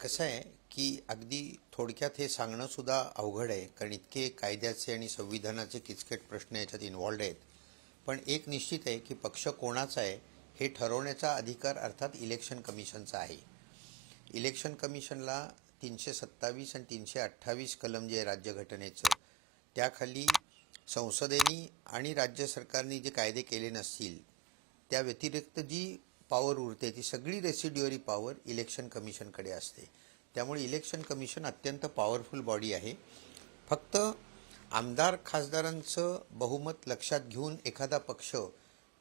कसं आहे की अगदी थोडक्यात हे सांगणंसुद्धा अवघड आहे कारण इतके कायद्याचे आणि संविधानाचे किचकट प्रश्न याच्यात इन्वॉल्ड आहेत पण एक निश्चित आहे की पक्ष कोणाचा आहे हे ठरवण्याचा अधिकार अर्थात इलेक्शन कमिशनचा आहे इलेक्शन कमिशनला तीनशे सत्तावीस आणि तीनशे अठ्ठावीस कलम जे आहे राज्यघटनेचं त्याखाली संसदेनी आणि राज्य सरकारने जे कायदे केले नसतील त्या व्यतिरिक्त जी पॉवर उरते ती सगळी रेसिड्युअरी पॉवर इलेक्शन कमिशनकडे असते त्यामुळे इलेक्शन कमिशन अत्यंत पॉवरफुल बॉडी आहे फक्त आमदार खासदारांचं बहुमत लक्षात घेऊन एखादा पक्ष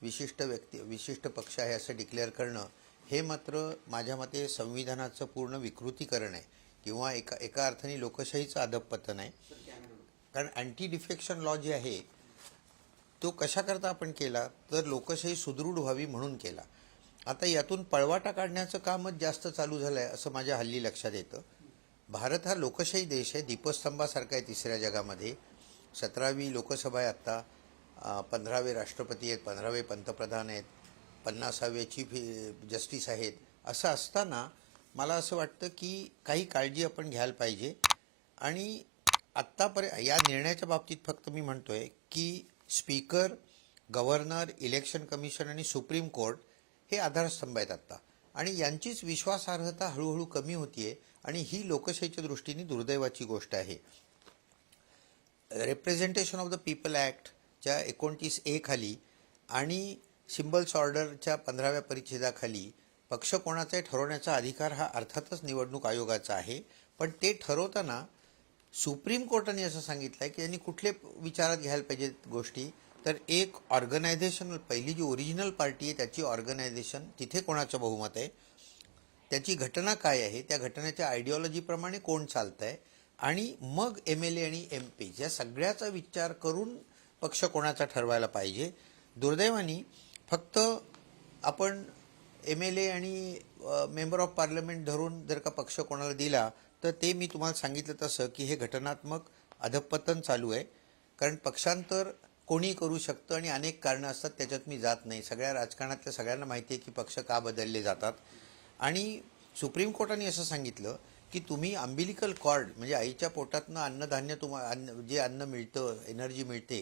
विशिष्ट व्यक्ती विशिष्ट पक्ष आहे असं डिक्लेअर करणं हे मात्र माझ्या मते संविधानाचं पूर्ण विकृतीकरण आहे किंवा एका एका अर्थाने लोकशाहीचं अधपतन आहे कारण अँटी डिफेक्शन लॉ जे आहे तो कशाकरता आपण केला तर लोकशाही सुदृढ व्हावी म्हणून केला आता यातून पळवाटा काढण्याचं कामच जास्त चालू झालं आहे असं माझ्या हल्ली लक्षात येतं भारत हा लोकशाही देश आहे दीपस्तंभासारखा आहे तिसऱ्या जगामध्ये सतरावी लोकसभा आहे आत्ता पंधरावे राष्ट्रपती आहेत पंधरावे पंतप्रधान आहेत पन्नासावे चीफ जस्टिस आहेत असं असताना मला असं वाटतं की काही काळजी आपण घ्यायला पाहिजे आणि आत्तापर्यंत या निर्णयाच्या बाबतीत फक्त मी म्हणतो आहे की स्पीकर गव्हर्नर इलेक्शन कमिशन आणि सुप्रीम कोर्ट हे आधारस्तंभ आहेत आत्ता आणि यांचीच विश्वासार्हता हळूहळू कमी होतीये आणि ही लोकशाहीच्या दृष्टीने दुर्दैवाची गोष्ट आहे रिप्रेझेंटेशन ऑफ द पीपल ॲक्टच्या एकोणतीस ए खाली आणि सिंबल्स ऑर्डरच्या पंधराव्या परिच्छेदाखाली पक्ष कोणाचे ठरवण्याचा अधिकार हा अर्थातच निवडणूक आयोगाचा आहे पण ते ठरवताना सुप्रीम कोर्टाने असं सांगितलं आहे की त्यांनी कुठले विचारात घ्यायला पाहिजेत गोष्टी तर एक ऑर्गनायझेशन पहिली जी ओरिजिनल पार्टी आहे त्याची ऑर्गनायझेशन तिथे कोणाचं बहुमत आहे त्याची घटना काय आहे त्या घटनेच्या आयडिओलॉजीप्रमाणे कोण चालतं आहे आणि मग एम एल ए आणि एम पी या सगळ्याचा विचार करून पक्ष कोणाचा ठरवायला पाहिजे दुर्दैवानी फक्त आपण एम एल ए आणि मेंबर ऑफ पार्लमेंट धरून जर का पक्ष कोणाला दिला तर ते मी तुम्हाला सांगितलं तसं की हे घटनात्मक अधपतन चालू आहे कारण पक्षांतर कोणी करू शकतं आणि अनेक कारणं असतात त्याच्यात मी जात नाही सगळ्या राजकारणातल्या सगळ्यांना माहिती आहे की पक्ष का बदलले जातात आणि सुप्रीम कोर्टाने असं सांगितलं की तुम्ही आंबिलिकल कॉर्ड म्हणजे आईच्या पोटातनं अन्नधान्य तुम्हा अन्न जे अन्न मिळतं एनर्जी मिळते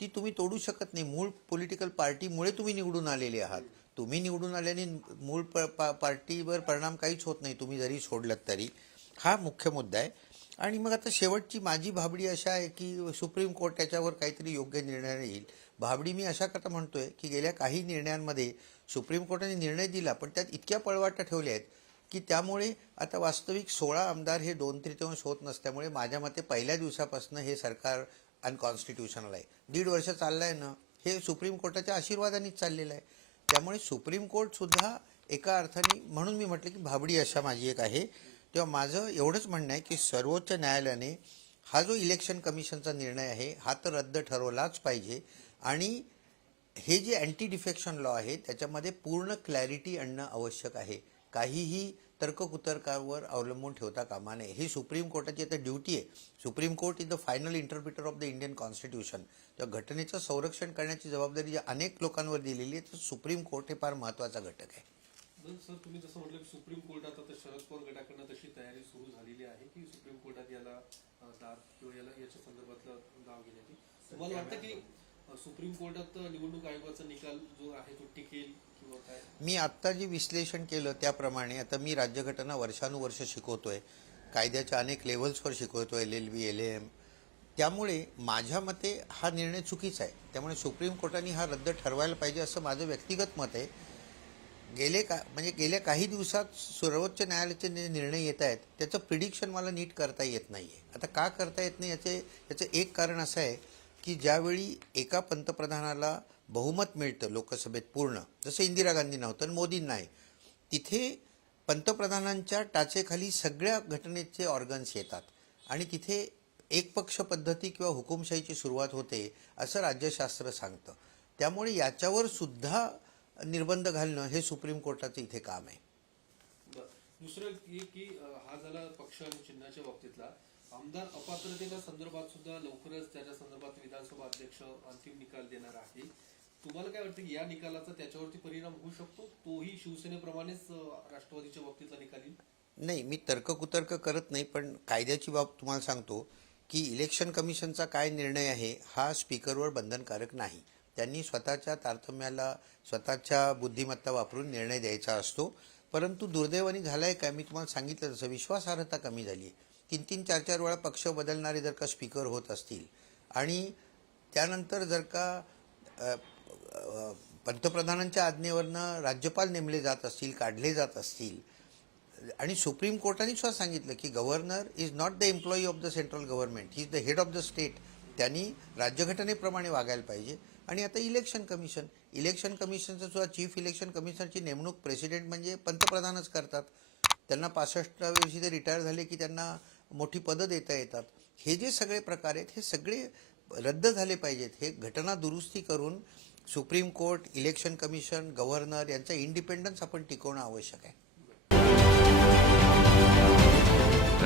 ती तुम्ही तोडू शकत नाही मूळ पॉलिटिकल पार्टीमुळे तुम्ही निवडून आलेले आहात तुम्ही निवडून आल्याने मूळ प पा, पार्टीवर परिणाम काहीच होत नाही तुम्ही जरी सोडलात तरी हा मुख्य मुद्दा आहे आणि मग आता शेवटची माझी भाबडी अशा आहे की सुप्रीम कोर्ट त्याच्यावर काहीतरी योग्य निर्णय येईल भाबडी मी अशा करता म्हणतोय की गेल्या काही निर्णयांमध्ये सुप्रीम कोर्टाने निर्णय दिला पण त्यात इतक्या पळवाट्या ठेवल्या आहेत की त्यामुळे आता वास्तविक सोळा आमदार हे दोन तृतीयांश होत नसल्यामुळे माझ्या मते पहिल्या दिवसापासून हे सरकार अनकॉन्स्टिट्युशनल आहे दीड वर्ष चाललं आहे ना हे सुप्रीम कोर्टाच्या आशीर्वादानेच चाललेलं आहे त्यामुळे सुप्रीम कोर्टसुद्धा एका अर्थाने म्हणून मी म्हटलं की भाबडी अशा माझी एक आहे तेव्हा माझं एवढंच म्हणणं आहे की सर्वोच्च न्यायालयाने हा जो इलेक्शन कमिशनचा निर्णय आहे हा तर रद्द ठरवलाच पाहिजे आणि हे जे अँटी डिफेक्शन लॉ आहे त्याच्यामध्ये पूर्ण क्लॅरिटी आणणं आवश्यक आहे काहीही तर्ककुतर्कावर अवलंबून ठेवता कामा नये ही सुप्रीम कोर्टाची आता ड्युटी आहे supreme court is the final interpreter of the Indian constitution तर घटनेचं संरक्षण करण्याची जबाबदारी अनेक लोकांवर दिलेली आहे तर सुप्रीम कोर्ट हे फार महत्त्वाचा घटक आहे सर तुम्ही जसं म्हटलं की सुप्रीम कोर्टात आता शरद पवार गटाकडनं तशी तयारी सुरू झालेली आहे की सुप्रीम कोर्टात याला दाद किंवा याला याच्या संदर्भातला दाव घेण्याची तुम्हाला वाटतं की सुप्रीम कोर्टात निवडणूक आयोगाचा निकाल जो आहे तो टिकेल किंवा काय मी आत्ता जे विश्लेषण केलं त्याप्रमाणे आता मी राज्यघटना वर्षानुवर्ष शिकवतोय कायद्याच्या अनेक लेव्हल्सवर शिकवतोय L L B L M त्यामुळे माझ्या मते हा निर्णय चुकीचा आहे त्यामुळे सुप्रीम कोर्टाने हा रद्द ठरवायला पाहिजे असं माझं व्यक्तिगत मत आहे गेले का म्हणजे गेल्या काही दिवसात सर्वोच्च न्यायालयाचे जे निर्णय येत आहेत त्याचं प्रिडिक्शन मला नीट करता येत नाही आहे आता का करता येत नाही याचे याचं एक कारण असं आहे की ज्यावेळी एका पंतप्रधानाला बहुमत मिळतं लोकसभेत पूर्ण जसं इंदिरा गांधी नव्हतं आणि मोदींना आहे तिथे पंतप्रधानांच्या टाचेखाली सगळ्या घटनेचे ऑर्गन्स येतात आणि तिथे एकपक्ष पद्धती किंवा हुकुमशाहीची सुरुवात होते असं राज्यशास्त्र सांगतं त्यामुळे याच्यावर सुद्धा निर्बंध घालणं हे सुप्रीम कोर्टाचं इथे काम आहे दुसरं की की हा झाला पक्ष आणि चिन्हाच्या बाबतीतला आमदार अपात्रतेच्या संदर्भात सुद्धा लवकरच त्याच्या संदर्भात विधानसभा अध्यक्ष अंतिम निकाल देणार आहे तुम्हाला काय वाटतं की या निकालाचा त्याच्यावरती परिणाम होऊ शकतो तोही शिवसेनेप्रमाणेच राष्ट्रवादीच्या बाबतीतला निकाल येईल नाही मी कुतर्क करत नाही पण कायद्याची बाब तुम्हाला सांगतो की इलेक्शन कमिशनचा काय निर्णय आहे हा स्पीकरवर बंधनकारक नाही त्यांनी स्वतःच्या तारतम्याला स्वतःच्या बुद्धिमत्ता वापरून निर्णय द्यायचा असतो परंतु दुर्दैवाने झाला काय मी तुम्हाला सांगितलं तसं विश्वासार्हता कमी झाली आहे तीन तीन चार चार वेळा पक्ष बदलणारे जर का स्पीकर होत असतील आणि त्यानंतर जर का पंतप्रधानांच्या आज्ञेवरनं राज्यपाल नेमले जात असतील काढले जात असतील आणि सुप्रीम कोर्टाने सुद्धा सांगितलं की governor is not the employee of the central government he is the head of the state त्यांनी राज्यघटनेप्रमाणे वागायला पाहिजे आणि आता इलेक्शन कमिशन इलेक्शन कमिशनचं सुद्धा चीफ इलेक्शन कमिशनरची नेमणूक प्रेसिडेंट म्हणजे पंतप्रधानच करतात त्यांना पासष्टाव्या वर्षी ते रिटायर झाले की त्यांना मोठी पदं देता येतात हे जे सगळे प्रकार आहेत हे सगळे रद्द झाले पाहिजेत हे घटना दुरुस्ती करून supreme court election commission governor यांचा इंडिपेंडन्स आपण टिकवणं आवश्यक आहे